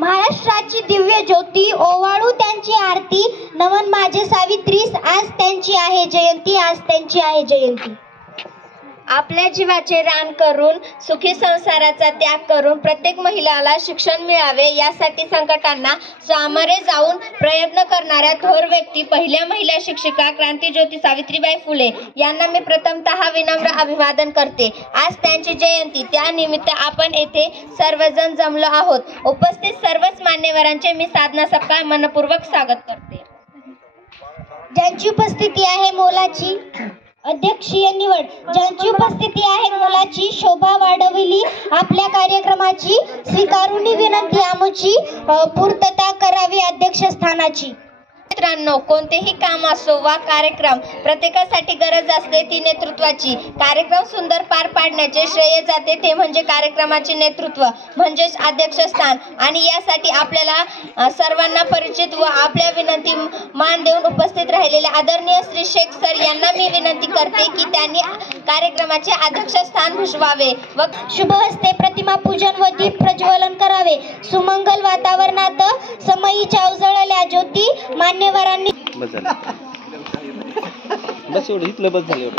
महाराष्ट्राची दिव्य ज्योती ओवाळू त्यांची आरती, नमन माझे सावित्रीस, आज त्यांची आहे जयंती, आज त्यांची आहे जयंती. आपल्या जीवाचे रान करून सुखी संसाराचा त्याग करून प्रत्येक महिलाला शिक्षण मिळावे यासाठी संकटांना सामोरे जाऊन प्रयत्न करणाऱ्या थोर व्यक्ती पहिल्या महिला शिक्षिका क्रांतीज्योती सावित्रीबाई फुले यांना मी प्रथमतः विनम्र अभिवादन करते. आज त्यांची जयंती, त्यानिमित्त आपण येथे सर्वजण जमलो आहोत. उपस्थित सर्वच मान्यवरांचे मी साधना सपकाळ मनपूर्वक स्वागत करते. ज्यांची उपस्थिती आहे मोलाची अध्यक्षीय निवड, ज्यांची उपस्थिती आहे मोलाची शोभा वाढविली आपल्या कार्यक्रमाची, स्वीकारून विनंती आमची पूर्तता करावी अध्यक्षस्थानाची. मित्रांनो, कोणतेही काम असो वा कार्यक्रम, प्रत्येकासाठी गरज असते ती नेतृत्वाची. कार्यक्रम सुंदर पार पाडण्याचे श्रेय जाते ते म्हणजे कार्यक्रमाचे नेतृत्व म्हणजेच अध्यक्षस्थान. आणि यासाठी आपल्याला सर्वांना परिचित व आपल्या विनंती मान देऊन उपस्थित राहिलेले आदरणीय श्री शेख सर यांना मी विनंती करते की त्यांनी कार्यक्रमाचे अध्यक्षस्थान भूषवावे व शुभ हस्ते प्रतिमा पूजन व दीप प्रज्वलन करावे. सुमंगल वातावरणात समयीच्या उजळल्या ज्योती मान्यवरांनी बस एवढं इथलं बस झालं एवढं.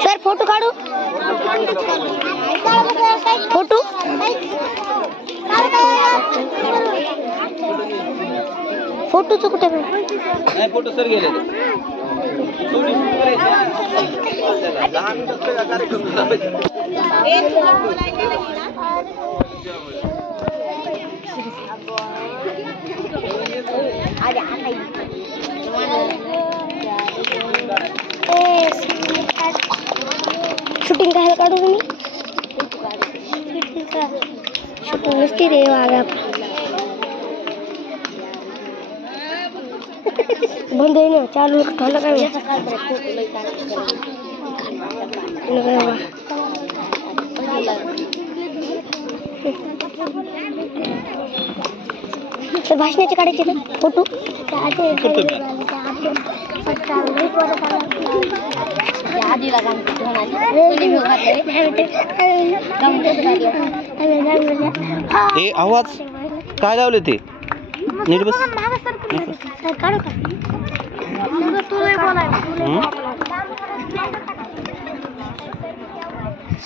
सर फोटो काढू, फोटो फोटोचं कुठे नाही, फोटो सर गेले. शूटिंग काय काढू तुम्ही? शूटिंग नसती रे वागा. बंद आहे ना, चालू झालं काय? तर भाषणाचे काढायचे ना फोटो. हे आवाज काय लावले ते नीट बस.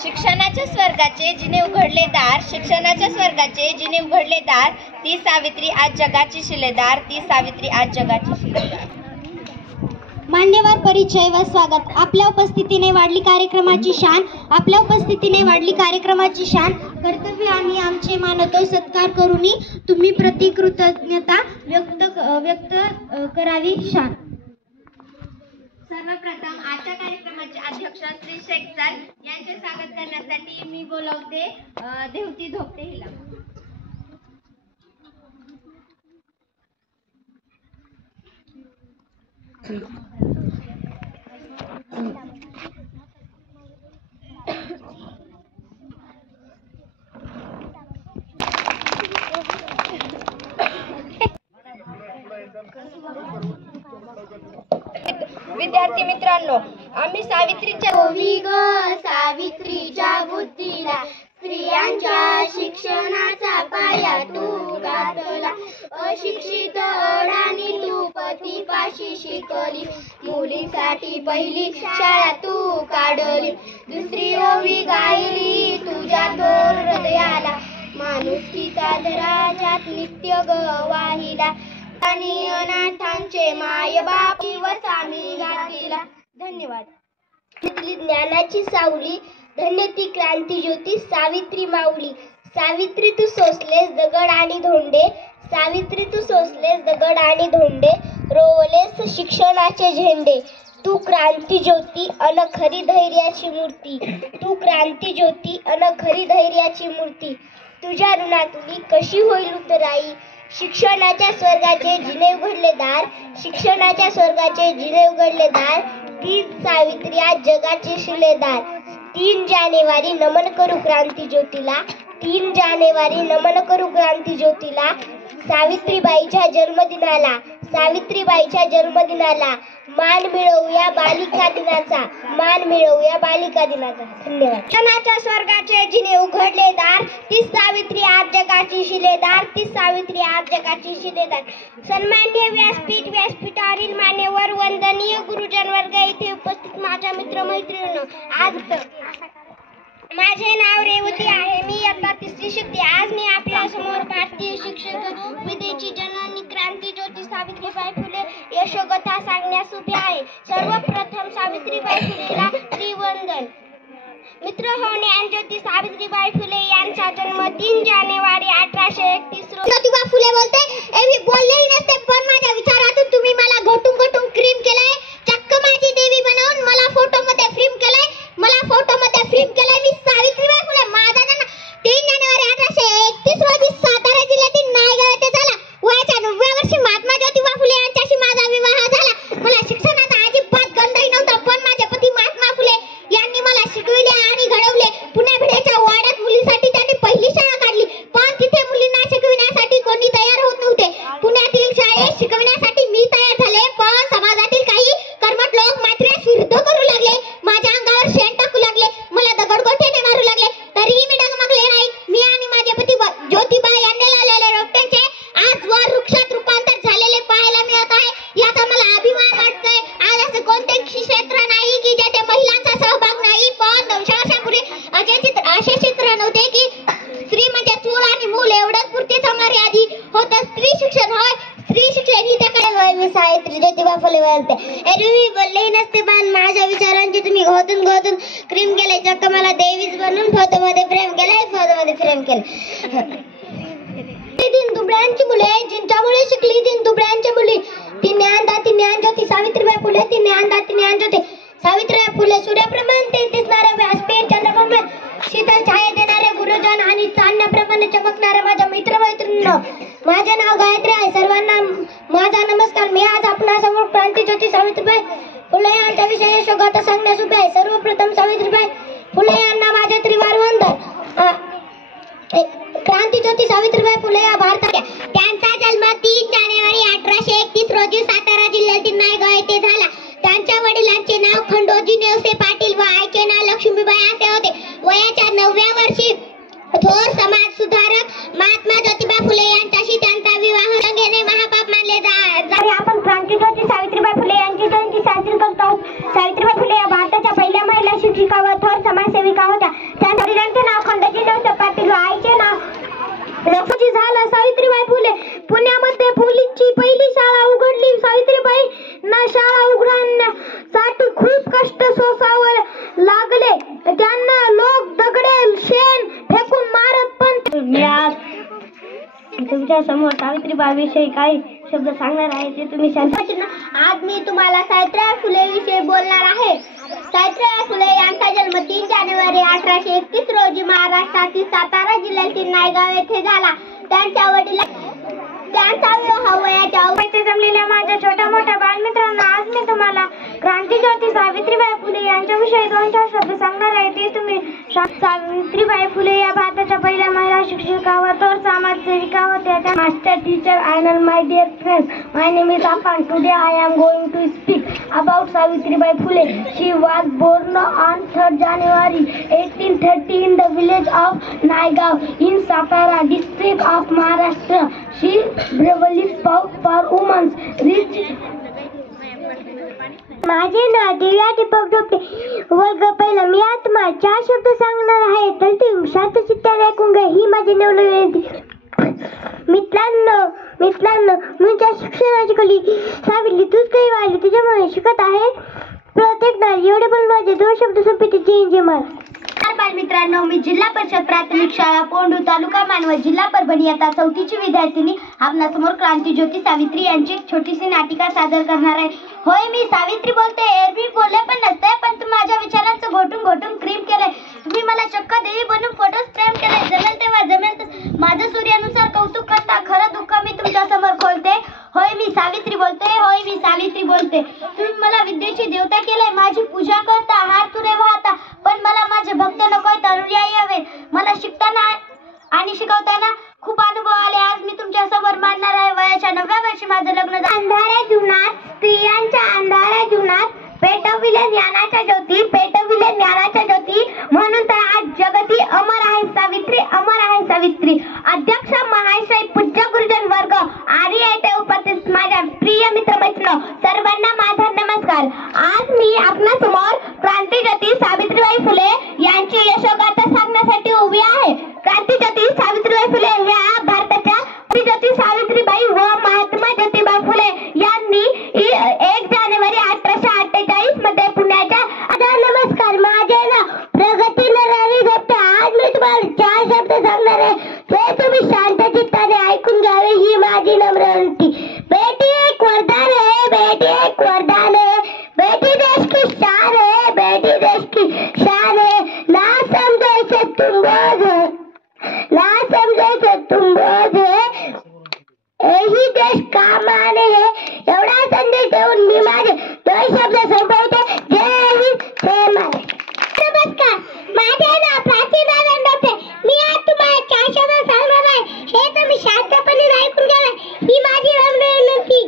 शिक्षणाच्या स्वर्गाचे जिने उघडले दार, शिक्षणाच्या स्वर्गाचे जिने उघडले दार, ती सावित्री आज जगाची शिलेदार, ती सावित्री आज जगाची शिलेदार. मान्यवर परिचय व स्वागत. आपल्या उपस्थितीने वाढली कार्यक्रमाची शान, आपल्या उपस्थितीने वाढली कार्यक्रमाची शान. कर्तव्य आम्ही आमचे मानतो सत्कार करूनी तुम्ही प्रतिकृतज्ञता व्यक्त करावी शान. सर्वप्रथम आजच्या कार्यक्रमाचे अध्यक्ष श्री शेख सर यांचे स्वागत करण्यासाठी मी बोलवते देवती धोपटे हिला. विद्यार्थी मित्रांनो, आम्ही सावित्रीच्या बुद्धीला स्त्रियांच्या शिक्षणाचा पाया तू घातला. अशिक्षित अडाणी तू पतीपाशी शिकली, मुलींसाठी पहिली शाळा तू काढली. दुसरी ओवी गायली तुझ्या थोर हृदयाला, माणुसकीचा दराजात नित्य गवाहिला. आणि अनाथांचे माय बाप व सामी घातिला. धन्यवाद. ज्ञानाची सावली, धन्य ती क्रांतीज्योती सावित्री माऊली. सावित्री तू सोसलेस दगड आणि धोंडे, सावित्री तू सोसलेस दगड आणि धोंडे, रोवलेस शिक्षणाचे झेंडे. तू क्रांती ज्योती अन खरी धैर्याची मूर्ती, तू क्रांती ज्योती अन खरी धैर्याची मूर्ती. तुझ्या ऋणातुनी कशी होईल उतराई, शिक्षणाच्या स्वर्गाचे जिने उघडले दार, शिक्षणाच्या स्वर्गाचे जिने उघडले दार. 3 सावित्री आज जगाची शिलेदार. 3 जानेवारी नमन करू क्रांती ज्योतीला, 3 जानेवारी नमन करू क्रांती ज्योतीला. सावित्रीबाईच्या जन्मदिनाला, सावित्रीबाईच्या जन्मदिनाला मान मिळवूया बालिका दिनाचा, मान मिळवूया बालिका दिनाचा. धन्यवाद. शिक्षणाच्या स्वर्गाचे जिने उघडले दार, तीच सावित्री आज जगाची शिलेदार, तीच सावित्री आज जगाची शिलेदार. सन्माननीय व्यासपीठ, व्यासपीठावरील मान्यवर, वंदनीय गुरुजन वर्ग, इथे उपस्थित माझ्या मित्रमैत्रिणींनो, आज माझे नाव रेवती आहे. मी इयत्ता 3री शिकते. आज मी आपल्या समोर भारतीय शिक्षक विद्येची जननी क्रांती ज्योती सावित्रीबाई फुले यशोगाथा सांगण्यास उभी आहे. सर्वप्रथम सावित्रीबाई फुलेला त्रिवंदन. मित्र हो, ज्योती सावित्रीबाई फुले यांचा जन्म 3 जानेवारी 1831 रोजी. ज्योतिबा फुले बोलते. एवढी बोललेही नसते, पण माझ्या विचारातून तुम्ही मला घोटून घोटून क्रीम केलंय. चक्क माझी देवी बनवून मला फोटोमध्ये फ्रेम केलंय. मला फोटोमध्ये फ्रेम केलंय. मी सावित्रीबाई फुले. माझा जन्म 3 जानेवारी 1831 रोजी सातारा जिल्ह्यातील नायगाव येथे झाला. वयाच्या 9व्या वर्षी महात्मा ज्योतिबा फुले यांच्याशी माझा विवाह झाला. मला शिक्षणाचा अजिबात गंधही नव्हता, पण माझे पती महात्मा फुले यांनी मला शिकविले आणि घडवले. पुणे भिडेच्या वाड्यात मुलीसाठी त्यांनी पहिली शाळा काढली, पण तिथे मुलींना शिकविण्यासाठी कोणी तयार होत नव्हते. पुण्यातील शाळेत शिकविण्यासाठी मी तयार झाले, पण समाजातील काही कर्मठ लोक मात्र विरुद्ध करू लागले. माझ्या अंगावर शेण टाकू लागले, मला दगडगोट्याने मारू लागले. तरीही मी डगमगले नाही. मी आणि माझे पती ज्योतिबा यांनी लावलेले रोपट्याचे आजवर वृक्षात रूपांतर झालेले पाहायला मिळत आहे. याचा मला अभिमान वाटतोय. आज असं कोणते क्षेत्र नाही की जेथे महिलांचा सहभाग नाही, पण 200 वर्षांपूर्वी असे चित्र नव्हते की स्त्री म्हणजे चूल आणि मूल एवढंच पुरतेच मर्यादित होतं. स्त्री शिक्षण होय, स्त्री शिक्षण ही त्याकडे होय. मी सावित्री ज्योतिबा फुले बोलते. एरवी बोललेही नसते, पण माझ्या विचारांची तुम्ही घोटून घोटून क्रीम केले. चक्क मला देवीच बनवून फोटोमध्ये फ्रेम केलंय, फोटोमध्ये फ्रेम केलं. दिन दुबळ्यांची मुले, जिंच्यामुळे शिकली दिन दुबळ्यांची मुली. ती ज्ञानदाती ज्ञानज्योती सावित्रीबाई फुले, ती ज्ञानदाती ज्ञानज्योती सावित्रीबाई फुले. सूर्यप्रमाण ते दिसणारे व्यासपीठ, चंद्रप्रमाण शीतल छाया देणारे गुरुजन आणि चांदण्याप्रमाणे चमकणारे माझ्या मित्रमैत्रिणींनो, माझे नाव गायत्री आहे. सर्वांना माझा नमस्कार. मी आज आपणासमोर क्रांती ज्योती सावित्रीबाई फुले यांच्या विषयी यशोगाथा सांगण्यास उभे आहे. सर्वप्रथम सावित्रीबाई फुले यांना माझे त्रिवार वंदन. क्रांती ज्योती सावित्रीबाई फुले या भारतात. त्यांचा जन्म 3 जानेवारी 1831 रोजी सातारा जिल्ह्यातील नायगाव येथे झाला. त्यांच्या वडिलांचे नाव खंडोजी नेवसे पाटील व आईचे नाव लक्ष्मीबाई असे होते. वयाच्या 9व्या वर्षी थोर समाज सुधारक महात्मा ज्योतिबा फुले यांच्याशी त्यांचा विवाह रंगेने महापाप मानले जाते. आपण क्रांती ज्योती सावित्रीबाई फुले यांची जयंती साजरी करतो. सावित्रीबाई फुले या भारताच्या पहिल्या महिला शिक्षिका व थोर समाजसेविका होत्या. त्यांच्या वडिलांचे नाव खंडोजी नेवसे पाटील व आईचे नाव लक्ष्मी झालं. सावित्रीबाई फुले पुण्यामध्ये मुलींची पहिली शाळा उघडली. सावित्रीबाईंना शाळा उघडण्यासाठी खूप कष्ट सोसावे लागले. त्यांना लोक दगडे शेण फेकून मारत, पण मी आज तुमच्या समोर सावित्रीबाई विषयी काही शब्द सांगणार आहे, ते तुम्ही शांत. आज मी तुम्हाला सावित्रीबाई फुले विषयी बोलणार आहे. सावित्रीबाई फुले यांचा जन्म 3 जानेवारी 1831 रोजी महाराष्ट्रातील सातारा जिल्ह्यातील नायगाव येथे झाला. त्यांच्या त्यांचा विवाह वयाच्या इथे जमलेल्या माझ्या छोट्या मोठ्या बालमित्रांना आज मी तुम्हाला क्रांती ज्योती सावित्रीबाई फुले यांच्याविषयी 2-4 शब्द सांगणार आहे, ते तुम्ही. सावित्रीबाई फुले या भारताच्या पहिल्या महिला शिक्षिका व थोर समाजसेविका होत्या. त्या master teacher and my dear friends, my name is Afan. Today I am going to speak about Savitribai Phule. She was born on 3rd January 1830 in the village of Naigaon in Satara district of Maharashtra. She bravely fought for women's rights. माझे नाव दिव्या दीपक ढोपटे. वर्ग पहिला. मी आज तुम्हाला 4 शब्द सांगणार आहे, तर ते शांत चित्ताने ऐकून घ्या. ही माझी नवल विनंती. मित्रांनो, मुलींच्या शिक्षणाची कली सावित्री तूच काही वाढली, तुझ्यामुळे शिकत आहे प्रत्येक नारी. एवढे पण माझे 2 शब्द सोपे, जय जय महाराज. बालमित्रांनो, मी जिल्हा परिषद प्राथमिक शाळा पोंडू तालुका मानवत जिल्हा परभणी आता 4थीची विद्यार्थिनी आपणासमोर क्रांतीज्योती सावित्री यांची एक छोटीशी नाटिका सादर करणार आहे. होय, मी सावित्री बोलते. एरवी बोलले पण नसते, पण तुम्ही माझ्या विचारांचं घोटून घोटून क्रीम केलंय. तुम्ही मला चक्क देवी बनून फोटोज प्रेम केले. जमेल तेव्हा जमेल माझं सूर्यानुसार कौतुक करता खरं दुःख मी तुमच्या समोर खोलते. होय, मी सावित्री बोलते. होय, मी सावित्री बोलते. तुम्ही मला विद्येची देवता केलंय. माझी पूजा करता, हार तुरे वाहता, पण मला माझे भक्त नकोय, अनुयायी हवे. मला शिकताना आणि शिकवताना खूप अनुभव आले. आज मी तुमच्या समोर मांडणार आहे. वयाच्या 9व्या वर्षी माझं लग्न झालं. अंधाऱ्या जीवनात, स्त्रियांच्या अंधाऱ्या जीवनात पेटविले ज्ञानाच्या ज्योती, पेटविले ज्ञानाच्या ज्योती, म्हणून तर आज जगती अमर आहे सावित्री, अमर आहे सावित्री. अध्यक्ष महाशय, पूज्य गुरुजन वर्ग, आर्य येथे उपस्थित माझ्या प्रिय मित्र मैत्रिणी सर्वांना माझा नमस्कार. आज मी आपणासमोर क्रांतीज्योती सावित्रीबाई फुले यांची यशोगाथा सांगण्यासाठी उभी आहे. क्रांतीज्योती सावित्रीबाई फुले ह्या भारताच्या क्रांतीज्योती सावित्रीबाई व महात्मा ज्योतिबा फुले यांनी 1 जानेवारी 1848 मध्ये पुण्याच्या. नमस्कार, माझे नाव प्रगतीने रवी दत्ते. आज मी तुम्हाला 4 शब्द सांगणार आहे, ते तुम्ही शांत चित्ताने ऐकून घ्यावे ही माझी नम्र विनंती. बेटी एक वरदान है, बेटी एक वरदान है, बेटी देश की शान है, बेटी देश की शान है. ना समझो इसे तुम बोझ है, ना समझो इसे तुम बोझ है, यही देश का मान है. एवढा संदेश देऊन मी माझे 2 शब्द संपवते. जय हिंद, जय महाराष्ट्र. नमस्कार, माझे नाव प्राचीना दंडोपे. मी आज तुम्हाला 4 शब्द सांगणार आहे, हे तुम्ही शांतपणे ऐकून घ्यावे ही माझी नम्र विनंती.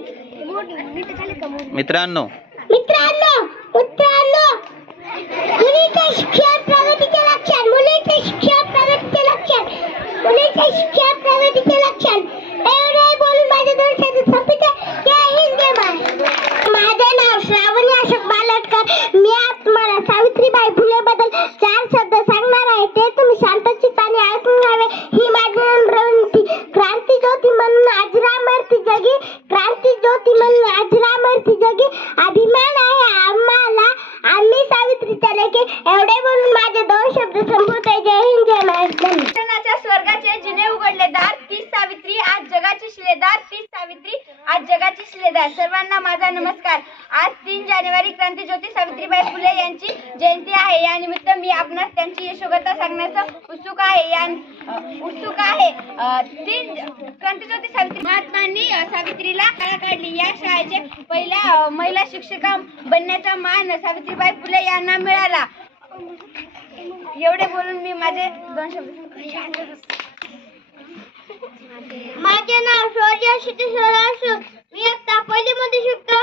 मित्रांनो, मुलीचे शिक्षण प्रगतीचे लक्षण, मुलीचे शिक्षण प्रगतीचे लक्षण, मुलीचे शिक्षण प्रगतीचे लक्षण. एवढे बोलून माझे 2 शब्द संपते. जय हिंद, जय महाराष्ट्र. माझे नाव श्रावणी अशोक बालटकर. मी आज तुम्हाला सावित्रीबाई फुले बद्दल 4 शब्द सांगणार आहे, ते तुम्ही शांत चित्ताने ऐकून घ्यावे ही माझी नम्र विनंती. क्रांती ज्योती म्हणून अजरामरती जगी, क्रांती ज्योती म्हणून अजरामरती जगी, अभिमान आहे आम्हाला, आम्ही सावित्रीच्या लेकी. एवढे बोलून माझे 2 शब्द संपवते. जय हिंद, जय महाराष्ट्र. शिक्षणाच्या स्वर्गाचे जिने उघडले दार, तीच सावित्री आज जगाची शिलेदार, तीच सावित्री आज जगाची शिलेदार. सर्वांना माझा नमस्कार. आज 3 जानेवारी क्रांतीज्योती सावित्रीबाई फुले यांची जयंती आहे. या निमित्त मी आपणास त्यांची यशोगाथा सांगण्याचं उत्सुक आहे. 3 क्रांतीज्योती सावित्री महात्मांनी सावित्रीला शाळा काढली. या शाळेचे पहिल्या महिला शिक्षिका बनण्याचा मान सावित्रीबाई फुले यांना मिळाला. एवढे बोलून मी माझे 2 शब्द. माझे नाव शौर्य शितेश्वर. मी आता 1ली मध्ये शिकतो.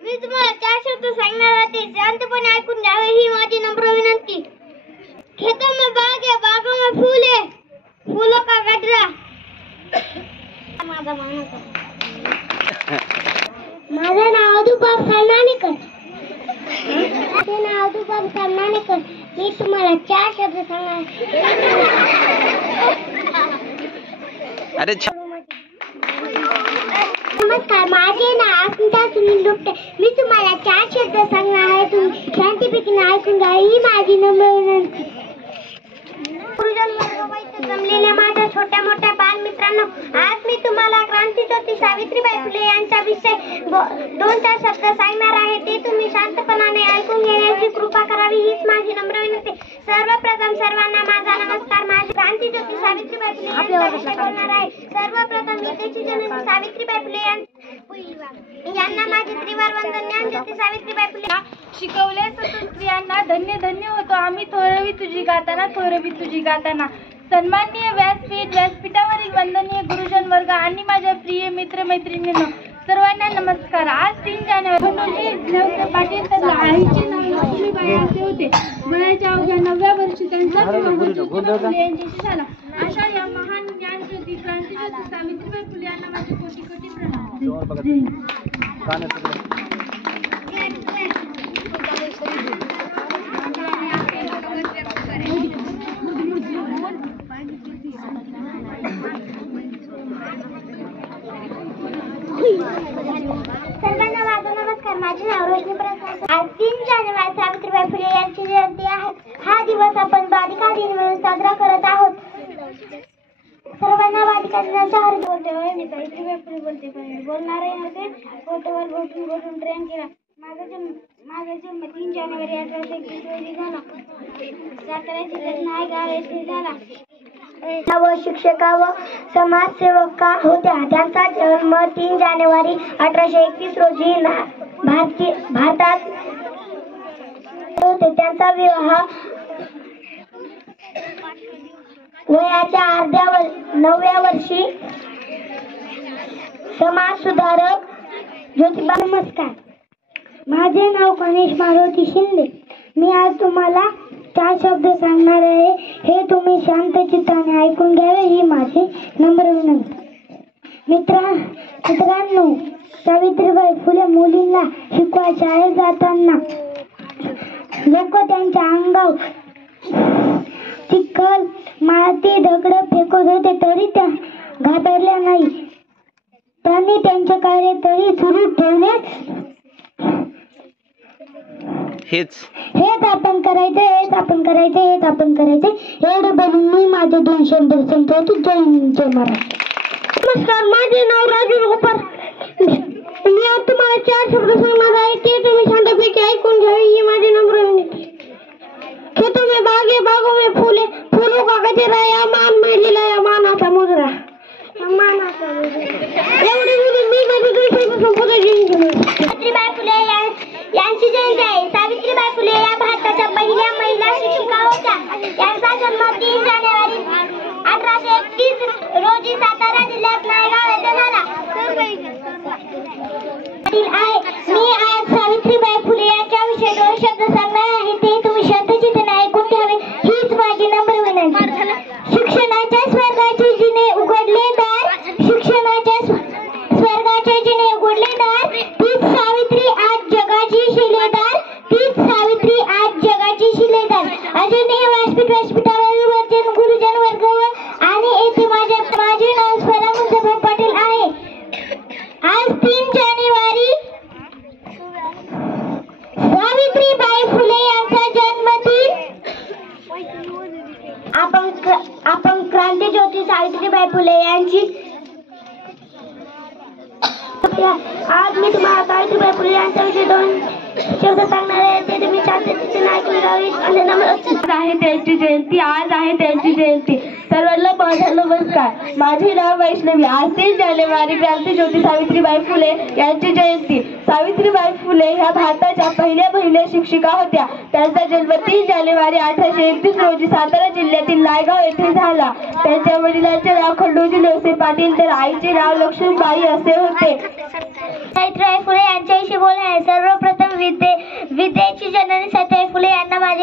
मी तुम्हाला 4 शब्द सांगणार आहे, ते शांतपणे ऐकून घ्यावे ही माझी नम्र विनंती. खेतों में बाग है, बागों में फूल है, फूलों का गजरा. माझं नाव अदुबाब सरनाणेकर. माझे नाव अदुबाब सरनाणेकर. मी तुम्हाला 4 शब्द सांगणार. अरे नमस्कार, माझे नाव अस्मिता सुनील दुपटे. मी तुम्हाला 4 शब्द सांगणार आहे, तुम्ही शांतपैकी ऐकून घ्या ही माझी नम्र विनंती. गुरुजन वर्ग इथे जमलेल्या माझ्या छोट्या मोठ्या बालमित्रांनो, आज मी तुम्हाला क्रांतीज्योती सावित्रीबाई फुले यांच्या विषयी 2-4 शब्द सांगणार आहे, ते तुम्ही शांतपणाने ऐकून घेण्याची कृपा करावी हीच माझी नम्र विनंती. सर्वप्रथम सर्वांना माझा नमस्कार. माझी क्रांतीज्योती सावित्रीबाई फुले यांच्याविषयी बोलणार आहे. सर्वप्रथम विद्येची जननी सावित्रीबाई फुले यांना माझे त्रिवार वंदन. ज्ञानज्योती सावित्रीबाई फुले शिकवले सतत स्त्रियांना, धन्य धन्य होतो आम्ही थोरवी तुझी गाताना, थोरवी तुझी गाताना. सन्माननीय व्यासपीठावरील वंदनीय गुरुजन वर्ग आणि माझ्या प्रिय मित्र मैत्रिणींनो सर्वांना नमस्कार. आज 3 जानेवारी पाटील त्यांना आईचे नाव लक्ष्मीबाई असे होते. वयाच्या अवघ्या 9व्या वर्षी त्यांचा विवाह ज्योतिबा फुले यांच्याशी झाला. अशा या महान ज्ञानज्योती क्रांतीज्योती सावित्रीबाई फुले यांना माझे कोटी कोटी प्रणाम. जय हिंद. सर्वांना माझा नमस्कार. माझे नाव रोशनी प्रसाद. आज 3 जानेवारी सावित्रीबाई फुले यांची जयंती आहे. हा दिवस आपण बालिका दिन म्हणून साजरा करत आहोत. सर्वांना बालिका दिनाच्या हार्दिक बोलते. मी सावित्रीबाई फुले बोलते. पण बोलणारे नव्हते. फोटोवर बसून ट्रेन केला. माझा जन्म 3 जानेवारी 1831 रोजी झाला. सातारा जिल्ह्यात नायगाव येथे झाला. व शिक्षिका व समाजसेवका होत्या. त्यांचा जन्म 3 जानेवारी 1831 रोजी भारतात होते. त्यांचा विवाह वयाच्या 9व्या वर्षी समाज सुधारक ज्योतिबा. नमस्कार, माझे नाव गणेश मारुती शिंदे. मी आज तुम्हाला 4 शब्द सांगणार आहे. हे तुम्ही शांत चित्ताने ऐकून घ्यावे ही माझी नम्र विनंती. मित्रांनो, सावित्रीबाई फुले मुलींना शिकवा. शाळेत जाताना लोक त्यांच्या अंगावर चिखल, माती, दगड फेकत होते तरी त्या घाबरल्या नाही. त्यांनी त्यांचे कार्य तरी सुरू ठेवले. हेच आपण करायचे. एवढे बोलून मी माझे 2 शब्द संपवतो. जय महाराज. नमस्कार, माझे नाव राजू गोपाळ. मी आज तुम्हाला 4 शब्द सांगणार आहे. ते तुम्ही शांतपैकी ऐकून घ्यावे ही माझी नम्र विनंती. खेतों में बागों में फूले, फूलों का गजरा या मान में लिलाया मानाचा मुजरा. एवढे बोलून मी माझे 2 शब्द संपवतो. सावित्रीबाई फुले यांची जयंती आहे. सावित्रीबाई फुले या भारताच्या पहिल्या महिला शिक्षिका होत्या. यांचा जन्म 3 जानेवारी 1831 रोजी सातारा जिल्ह्यात नायगाव येथे झाला. मी आज सावित्रीबाई फुले यांच्याविषयी 2 शब्द सांगणार आहे. ते तुम्ही शांतचित्ताने ऐकून घ्यावे हीच माझी नम्र विनंती. शिक्षणाच्या स्वर्गाचे जिने उघडले दार, तीच सावित्री आज जगाची शिलेदार. अजूनही व्यासपीठावर विवर्जन गुरुजन वर्ग आणि येथे माझे नाव स्वरा मुंजाभाई पाटील आहे. आज 3 जानेवारी सावित्रीबाई फुले यांचा जन्मदिन. आपण क्रांतिज्योती सावित्रीबाई फुले यांची. आज मी तुम्हाला सावित्रीबाई फुले यांच्याविषयी 2 शब्द सांगणार आहे. ते तुम्ही शांतचित्ताने ऐकून घ्यावे. आहे त्यांची जयंती. आज आहे त्यांची जयंती. सर्वांना माझा नमस्कार. माझे नाव वैष्णवी. आज 3 जानेवारी क्रांतिज्योती सावित्रीबाई फुले यांची जयंती. सावित्रीबाई फुले ह्या भारताच्या पहिल्या महिला शिक्षिका होत्या. त्यांचा जन्म 3 जानेवारी 1831 रोजी सातारा जिल्ह्यातील नायगाव येथे झाला. त्यांच्या वडिलांचे नाव खंडोजी लोसे पाटील तर आईचे नाव लक्ष्मीबाई असे होते. सावित्रीबाई फुले यांच्याविषयी बोलणे आहे. सर्वप्रथम विद्येची जननी सावित्रीबाई फुले यांना माझे